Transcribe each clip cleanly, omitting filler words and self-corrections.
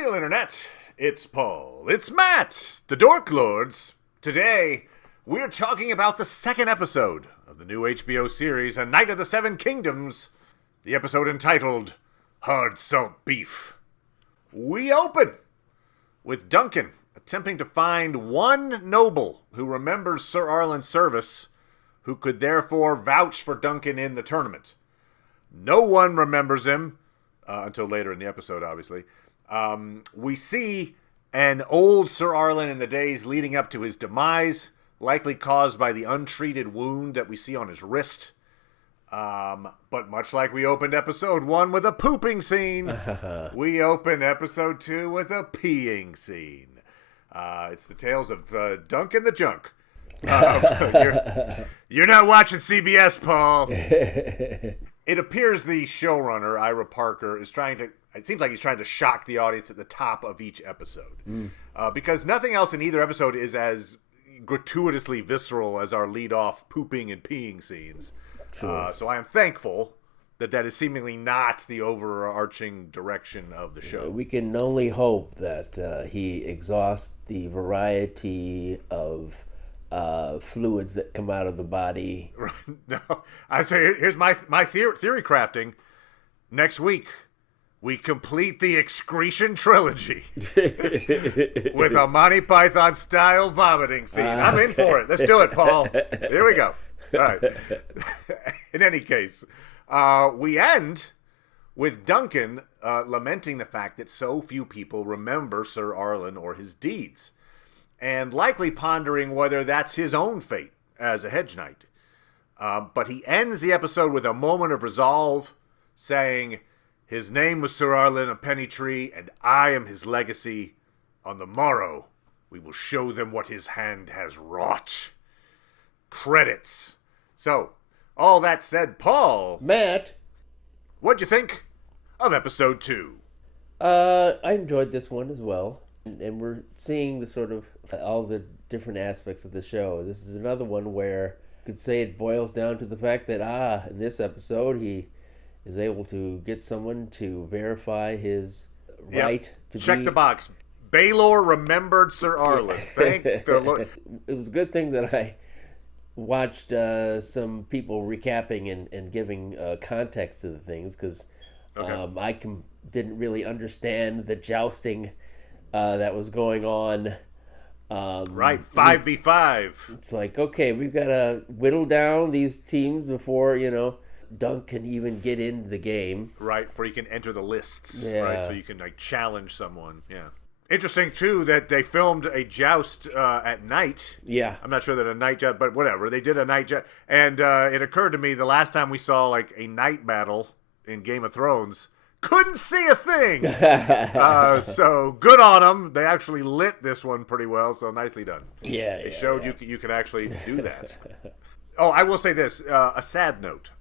Hail, Internet! It's Paul. It's Matt, the Dork Lords. Today, we're talking about the second episode of the new HBO series, A Night of the Seven Kingdoms. The episode entitled, Hard Salt Beef. We open with Duncan attempting to find one noble who remembers Sir Arlen's service, who could therefore vouch for Duncan in the tournament. No one remembers him, until later in the episode, obviously. We see an old Sir Arlen in the days leading up to his demise, likely caused by the untreated wound that we see on his wrist. But much like we opened episode 1 with a pooping scene, we open episode 2 with a peeing scene. It's the tales of Duncan the Junk. You're not watching CBS, Paul. It appears the showrunner, Ira Parker, it seems like he's trying to shock the audience at the top of each episode. Because nothing else in either episode is as gratuitously visceral as our lead-off pooping and peeing scenes. Sure. So I am thankful that is seemingly not the overarching direction of the show. We can only hope that he exhausts the variety of fluids that come out of the body. No, I'd say here's my theory crafting. Next week, we complete the excretion trilogy with a Monty Python style vomiting scene. I'm in for it. Let's do it, Paul. Here we go. All right. In any case, we end with Duncan lamenting the fact that so few people remember Sir Arlen or his deeds, and likely pondering whether that's his own fate as a hedge knight. But he ends the episode with a moment of resolve, saying, "His name was Sir Arlen of Pennytree, and I am his legacy. On the morrow, we will show them what his hand has wrought." Credits. So, all that said, Paul. Matt. What'd you think of episode 2? I enjoyed this one as well. And we're seeing the sort of all the different aspects of the show. This is another one where you could say it boils down to the fact that, in this episode, he is able to get someone to verify his right to check the box. Baelor remembered Sir Arlen. Thank the Lord. It was a good thing that I watched some people recapping and giving context to the things, because I didn't really understand the jousting that was going on. Right, 5v5. It's like, okay, we've got to whittle down these teams before, Dunk can even get into the game. Right, before you can enter the lists. Yeah. Right, so you can challenge someone. Yeah. Interesting, too, that they filmed a joust at night. Yeah. I'm not sure that a night joust, but whatever. They did a night joust. And it occurred to me the last time we saw a night battle in Game of Thrones, couldn't see a thing. So good on them. They actually lit this one pretty well, so nicely done. Yeah. They showed you could actually do that. Oh, I will say this. A sad note.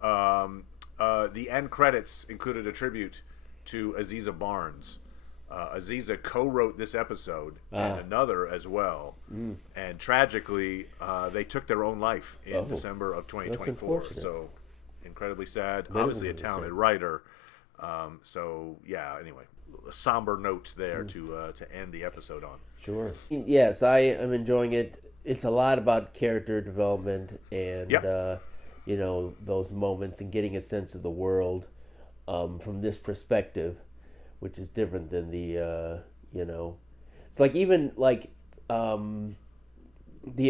The end credits included a tribute to Aziza Barnes. Aziza co-wrote this episode and another as well. And tragically, they took their own life in December of 2024. So incredibly sad. Obviously a talented writer. Anyway, a somber note there to end the episode on. Sure. Yes, I am enjoying it. It's a lot about character development and, those moments and getting a sense of the world from this perspective, which is different than the, it's like even the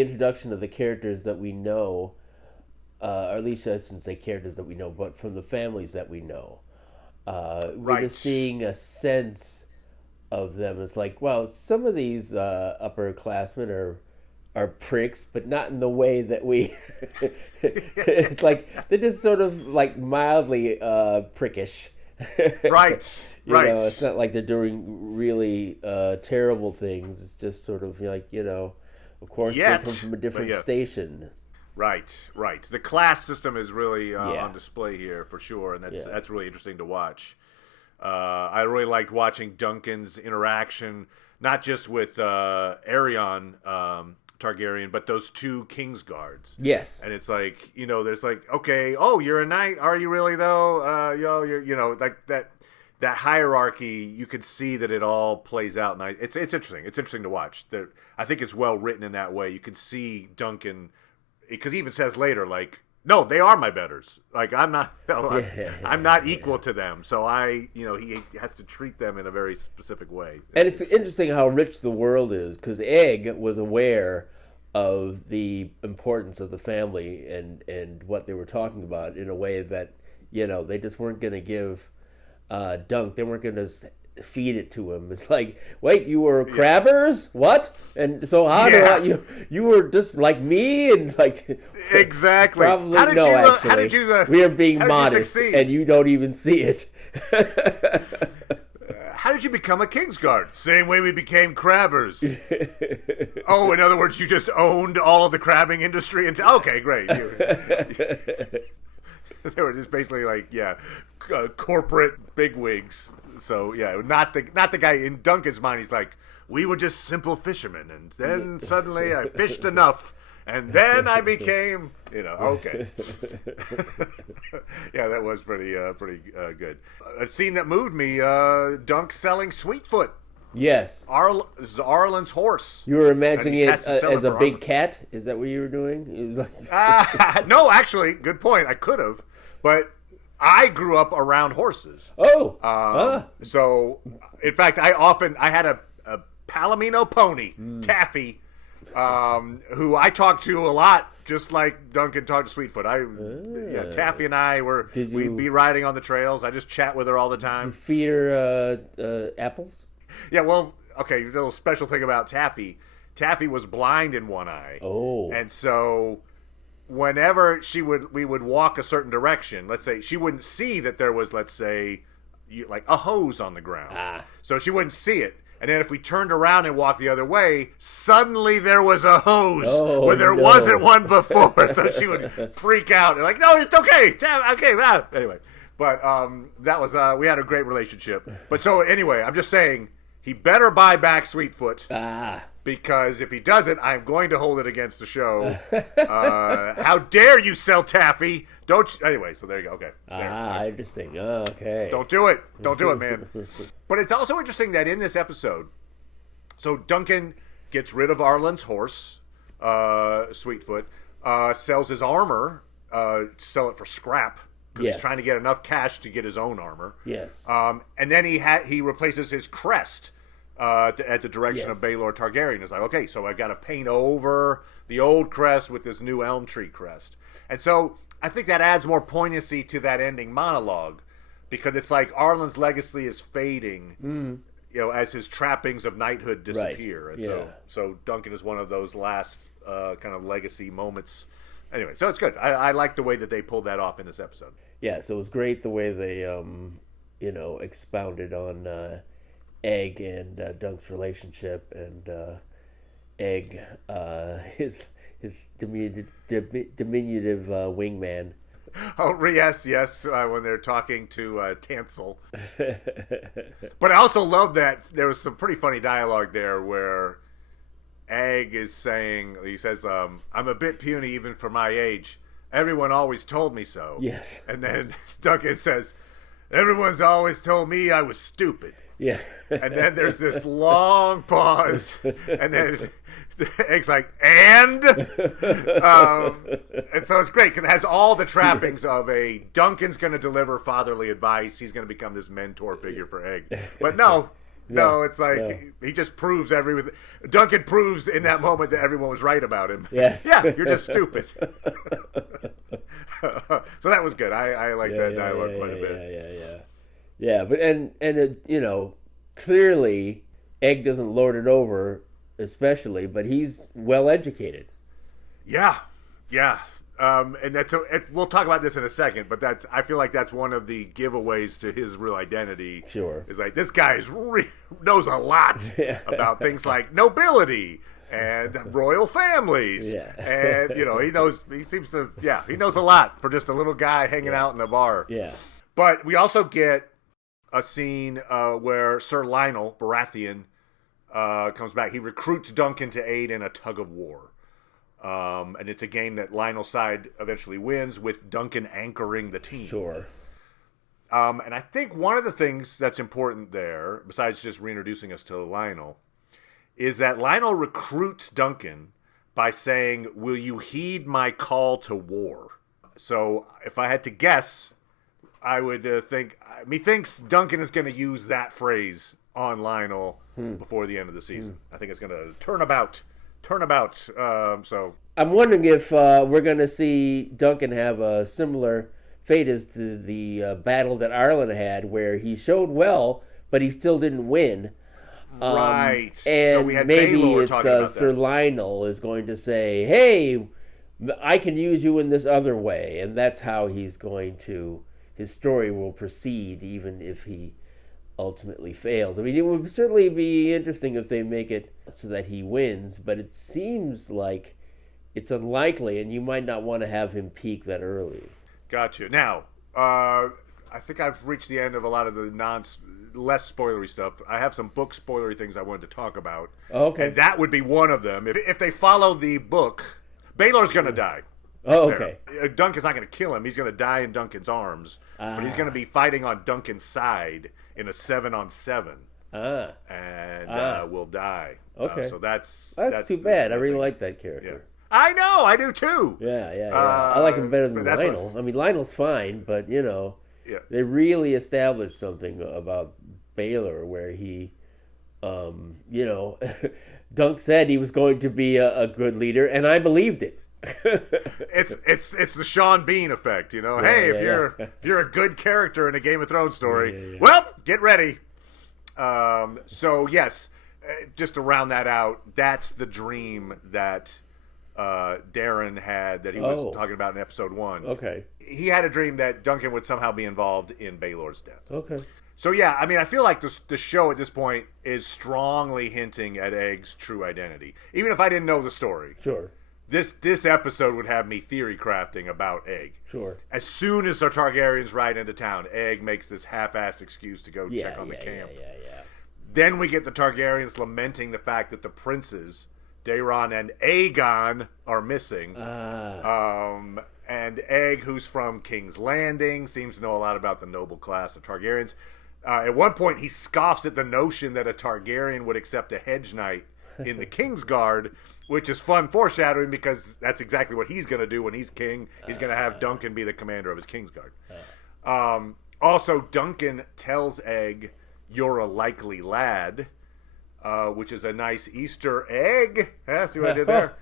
introduction of the characters that we know, or at least I shouldn't say characters that we know, but from the families that we know. We're just seeing a sense of them. It's like, well, some of these upperclassmen are pricks, but not in the way that we. It's like they're just sort of mildly prickish. Right. It's not like they're doing really terrible things. It's just sort of of course they come from a different station. Right. The class system is really on display here for sure, and that's really interesting to watch. I really liked watching Duncan's interaction, not just with Aerion Targaryen, but those two Kingsguards. Yes. And it's like, there's okay, oh, you're a knight, are you really though? You're like that. that hierarchy, you could see that it all plays out nice. It's interesting. It's interesting to watch. I think it's well written in that way. You can see Duncan, because he even says later, like, no, they are my betters. Like, I'm not, I'm not equal to them. So he has to treat them in a very specific way. And it's interesting how rich the world is, because Egg was aware of the importance of the family and what they were talking about in a way that, they just weren't going to give Dunk. They weren't going to feed it to him. It's like, wait, you were crabbers? What? And so how you were just like me and like exactly. Probably how did you we are being modest and you don't even see it. How did you become a Kingsguard? Same way we became crabbers. Oh, in other words, you just owned all of the crabbing industry okay, great. They were just basically like, corporate bigwigs. So not the guy in Duncan's mind. He's like, we were just simple fishermen, and then suddenly I fished enough, and then I became, okay. Yeah, that was pretty good. A scene that moved me, Dunk selling Sweetfoot. Yes. This is Arlen's horse. You were imagining it as a big cat? Is that what you were doing? No, actually, good point. I could have, but I grew up around horses. Oh. So, in fact, I had a Palomino pony, Taffy, who I talked to a lot, just like Duncan talked to Sweetfoot. Taffy and I we'd be riding on the trails. I just chat with her all the time. Feed her apples? Yeah, well, okay, a little special thing about Taffy. Taffy was blind in one eye. Oh. And so whenever we would walk a certain direction, let's say she wouldn't see that there was, let's say, like a hose on the ground. So she wouldn't see it. And then if we turned around and walked the other way, suddenly there was a hose where there wasn't one before. So she would freak out and like, no, it's okay. Okay. Anyway, but that was we had a great relationship. But so anyway, I'm just saying he better buy back Sweetfoot. Because if he doesn't, I'm going to hold it against the show. How dare you sell Taffy? Anyway, so there you go. Okay. Interesting. Okay. Don't do it. Don't do it, man. But it's also interesting that in this episode, so Duncan gets rid of Arlen's horse, Sweetfoot, sells his armor, sell it for scrap, because he's trying to get enough cash to get his own armor. Yes. And then he replaces his crest at the direction of Baelor Targaryen. It's like, okay, so I've got to paint over the old crest with this new elm tree crest. And so I think that adds more poignancy to that ending monologue, because it's like Arlen's legacy is fading, as his trappings of knighthood disappear. Right. And so Duncan is one of those last kind of legacy moments. Anyway, so it's good. I like the way that they pulled that off in this episode. Yeah, so it was great the way they, expounded on Egg and Dunk's relationship, and Egg, his diminutive wingman. Oh, yes, when they're talking to Tansel. But I also love that there was some pretty funny dialogue there where Egg is saying, he says, I'm a bit puny even for my age. Everyone always told me so. Yes. And then Duncan says, everyone's always told me I was stupid. Yeah. And then there's this long pause, and then Egg's like, and so it's great because it has all the trappings of a Duncan's going to deliver fatherly advice. He's going to become this mentor figure for Egg. But no, it's like he just proves everything. Duncan proves in that moment that everyone was right about him. Yes. Yeah, you're just stupid. So that was good. I like that dialogue quite a bit. Yeah, but and clearly Egg doesn't lord it over, especially, but he's well educated. Yeah. And we'll talk about this in a second, but I feel like that's one of the giveaways to his real identity. Sure, is like this guy knows a lot about things like nobility and royal families, and he knows a lot for just a little guy hanging out in a bar. Yeah, but we also get a scene where Sir Lionel Baratheon comes back. He recruits Duncan to aid in a tug of war. And it's a game that Lionel's side eventually wins, with Duncan anchoring the team. Sure. And I think one of the things that's important there, besides just reintroducing us to Lionel, is that Lionel recruits Duncan by saying, "Will you heed my call to war?" So if I had to guess, I would methinks Duncan is going to use that phrase on Lionel before the end of the season. I think it's going to turn about. So I'm wondering if we're going to see Duncan have a similar fate as to the battle that Ireland had, where he showed well, but he still didn't win. Right. And so we had maybe Baelor it's talking about Sir that. Lionel is going to say, "Hey, I can use you in this other way," and that's how his story will proceed, even if he ultimately fails. I mean, it would certainly be interesting if they make it so that he wins, but it seems like it's unlikely, and you might not want to have him peak that early. Gotcha. Now, I think I've reached the end of a lot of the less spoilery stuff. I have some book spoilery things I wanted to talk about. Oh, okay. And that would be one of them. If they follow the book, Baelor's going to die. Oh, okay. Duncan's not going to kill him. He's going to die in Duncan's arms. But he's going to be fighting on Duncan's side in a 7-on-7. And will die. Okay. So that's too bad. I really like that character. Yeah. I know, I do too. Yeah. I like him better than Lionel. I mean, Lionel's fine, but they really established something about Baelor where he, Dunk said he was going to be a good leader, and I believed it. It's the Sean Bean effect, Hey, if you're a good character in a Game of Thrones story, well, get ready. So yes, just to round that out, that's the dream that Darren had that he was talking about in episode 1. Okay. He had a dream that Duncan would somehow be involved in Baelor's death. Okay. So yeah, I mean, I feel like the show at this point is strongly hinting at Egg's true identity, even if I didn't know the story. Sure. This episode would have me theory crafting about Egg. Sure. As soon as the Targaryens ride into town, Egg makes this half-assed excuse to go check on the camp. Yeah. Then we get the Targaryens lamenting the fact that the princes, Daeron and Aegon, are missing. And Egg, who's from King's Landing, seems to know a lot about the noble class of Targaryens. At one point, he scoffs at the notion that a Targaryen would accept a hedge knight in the King's Guard, which is fun foreshadowing because that's exactly what he's going to do when he's king. He's going to have Duncan be the commander of his King's Guard. Also, Duncan tells Egg, "You're a likely lad," which is a nice Easter egg. See what I did there?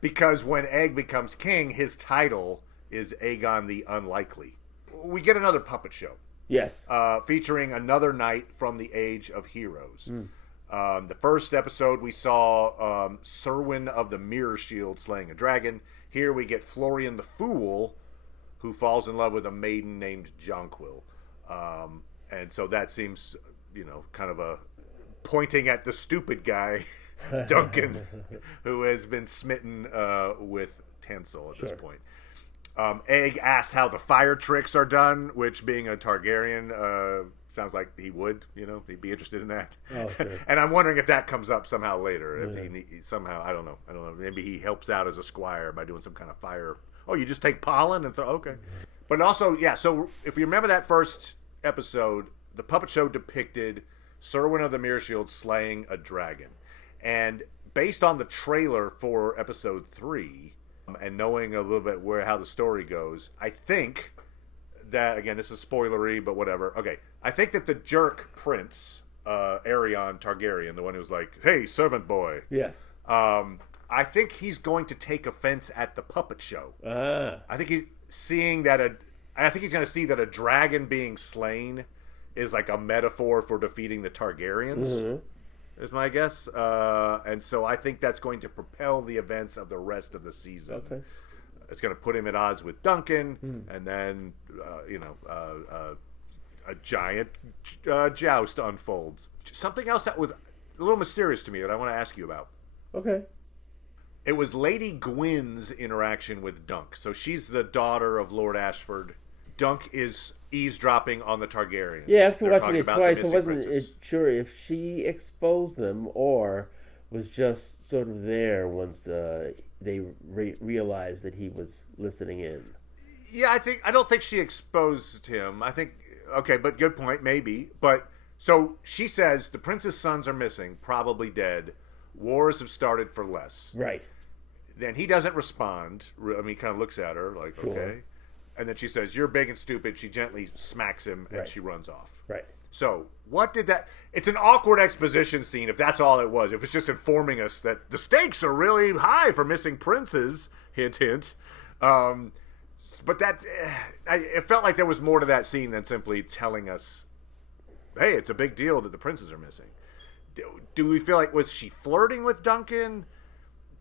Because when Egg becomes king, his title is Aegon the Unlikely. We get another puppet show. Yes. Featuring another knight from the Age of Heroes. The first episode we saw Serwyn of the Mirror Shield slaying a dragon. Here we get Florian the Fool, who falls in love with a maiden named Jonquil. And so that seems, kind of a pointing at the stupid guy, Duncan, who has been smitten with Tansel at this point. Egg asks how the fire tricks are done, which, being a Targaryen, sounds like he would, he'd be interested in that. Oh, sure. And I'm wondering if that comes up somehow later. If he somehow, I don't know. Maybe he helps out as a squire by doing some kind of fire. Oh, you just take pollen and throw. Okay. But also, yeah. So if you remember that first episode, the puppet show depicted Serwyn of the Mirror Shield slaying a dragon, and based on the trailer for episode 3. And knowing a little bit how the story goes, I think that, again, this is spoilery, but whatever. Okay, I think that the jerk prince, Aerion Targaryen, the one who was like, "Hey, servant boy." Yes. I think he's going to take offense at the puppet show. I think he's seeing that I think he's going to see that a dragon being slain is like a metaphor for defeating the Targaryens. Is my guess, and so I think that's going to propel the events of the rest of the season. Okay, it's going to put him at odds with Duncan, and then a giant joust unfolds. Something else that was a little mysterious to me that I want to ask you about. Okay, it was Lady Gwyn's interaction with Dunk. So she's the daughter of Lord Ashford. Dunk is eavesdropping on the Targaryens. Yeah, after watching it twice, I wasn't sure if she exposed them or was just sort of there once they realized that he was listening in. Yeah, I don't think she exposed him. I think okay, but good point, maybe. But so she says the prince's sons are missing, probably dead. Wars have started for less. Right. Then he doesn't respond. I mean, he kind of looks at her like, Sure. okay. And then she says, "You're big and stupid." She gently smacks him, and Right. she runs off. Right. So, what did that... It's an awkward exposition scene, if that's all it was. If it's just informing us that the stakes are really high for missing princes, hint, hint. But that... it felt like there was more to that scene than simply telling us, hey, it's a big deal that the princes are missing. Do we feel like... Was she flirting with Duncan?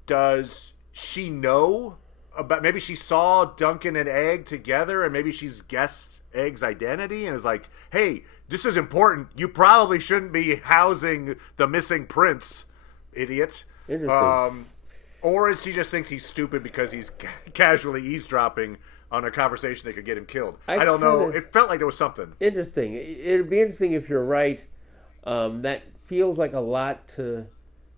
Does she know about... Maybe she saw Duncan and Egg together, and maybe she's guessed Egg's identity and is like, hey, this is important. You probably shouldn't be housing the missing prince, idiot. Interesting. Or she just thinks he's stupid because he's casually eavesdropping on a conversation that could get him killed. I don't know. It felt like there was something. Interesting. It'd be interesting if you're right. That feels like a lot to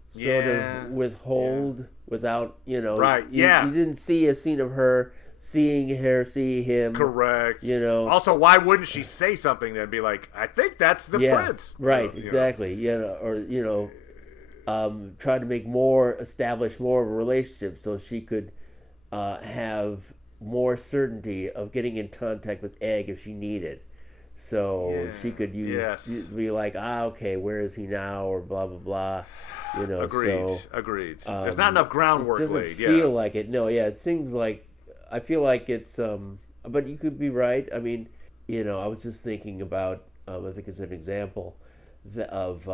sort of withhold without, Right, you didn't see a scene of her seeing her see him. Correct. Also, why wouldn't she say something then? Be like, I think that's the prince. Right, exactly. Try to establish more of a relationship so she could have more certainty of getting in contact with Egg if she needed. So she could be like, okay, where is he now, or blah blah blah. Agreed. There's not enough groundwork laid. It doesn't feel like it. No, it seems like I feel like it's. But you could be right. I mean, I was just thinking about. I think it's an example of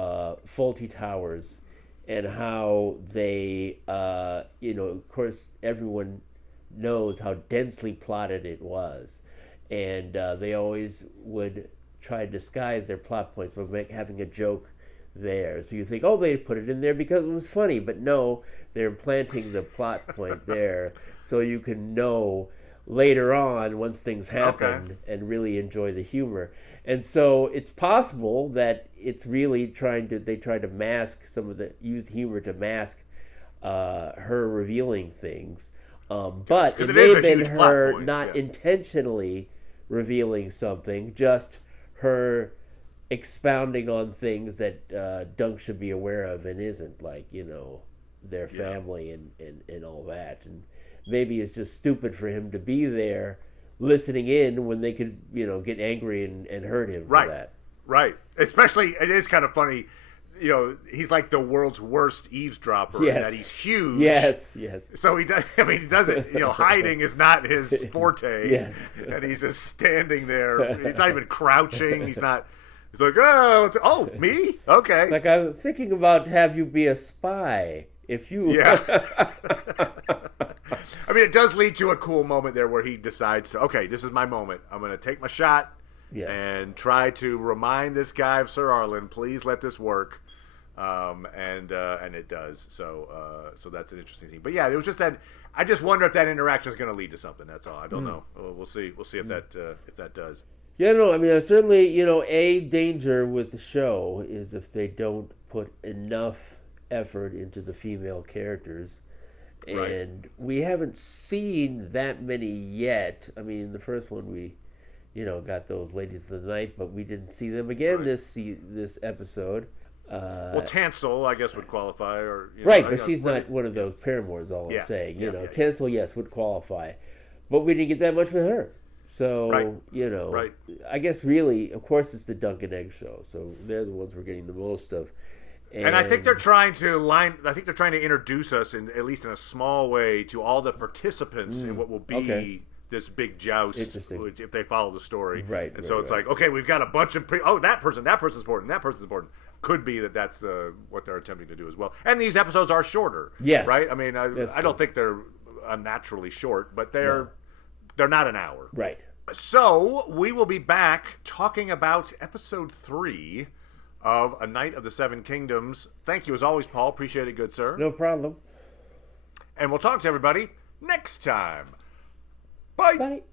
Fawlty Towers and how they. Of course, everyone knows how densely plotted it was, and they always would try to disguise their plot points by having a joke there. So you think, they put it in there because it was funny, but no, they're planting the plot point there so you can know later on once things happen and really enjoy the humor. And so it's possible that it's really they tried to mask use humor to mask her revealing things. But it may have been her not intentionally revealing something, just her expounding on things that Dunk should be aware of and isn't, like, their family and all that. And maybe it's just stupid for him to be there listening in when they could, get angry and hurt him for that. Right. Especially, it is kind of funny, he's like the world's worst eavesdropper in that he's huge. Yes. So he doesn't, hiding is not his forte. Yes. And he's just standing there. He's not even crouching. He's like, me? Okay. It's like, I'm thinking about have you be a spy. If you... Yeah. I mean, it does lead to a cool moment there where he decides to, okay, this is my moment. I'm going to take my shot and try to remind this guy of Sir Arlen, please let this work. And it does. So that's an interesting thing. But yeah, it was just that, I just wonder if that interaction is going to lead to something. That's all. I don't know. We'll see. We'll see if that does. Yeah, no, I mean, certainly, a danger with the show is if they don't put enough effort into the female characters. And we haven't seen that many yet. I mean, the first one we, got those ladies of the night, but we didn't see them again this episode. Well, Tansel, I guess, would qualify. But she's not one of those paramours, all I'm saying. Tansel, yes, would qualify. But we didn't get that much with her. So, I guess really, of course, it's the Dunk and Egg show. So they're the ones we're getting the most of. And I think they're trying to introduce us, at least in a small way, to all the participants in what will be this big joust if they follow the story. Right. And so it's like, okay, we've got a bunch of that person's important. Could be that's what they're attempting to do as well. And these episodes are shorter. Yes. Right? I mean, I don't think they're unnaturally short, but they're not an hour. Right. So we will be back talking about episode 3 of A Night of the Seven Kingdoms. Thank you as always, Paul. Appreciate it, good sir. No problem. And we'll talk to everybody next time. Bye. Bye.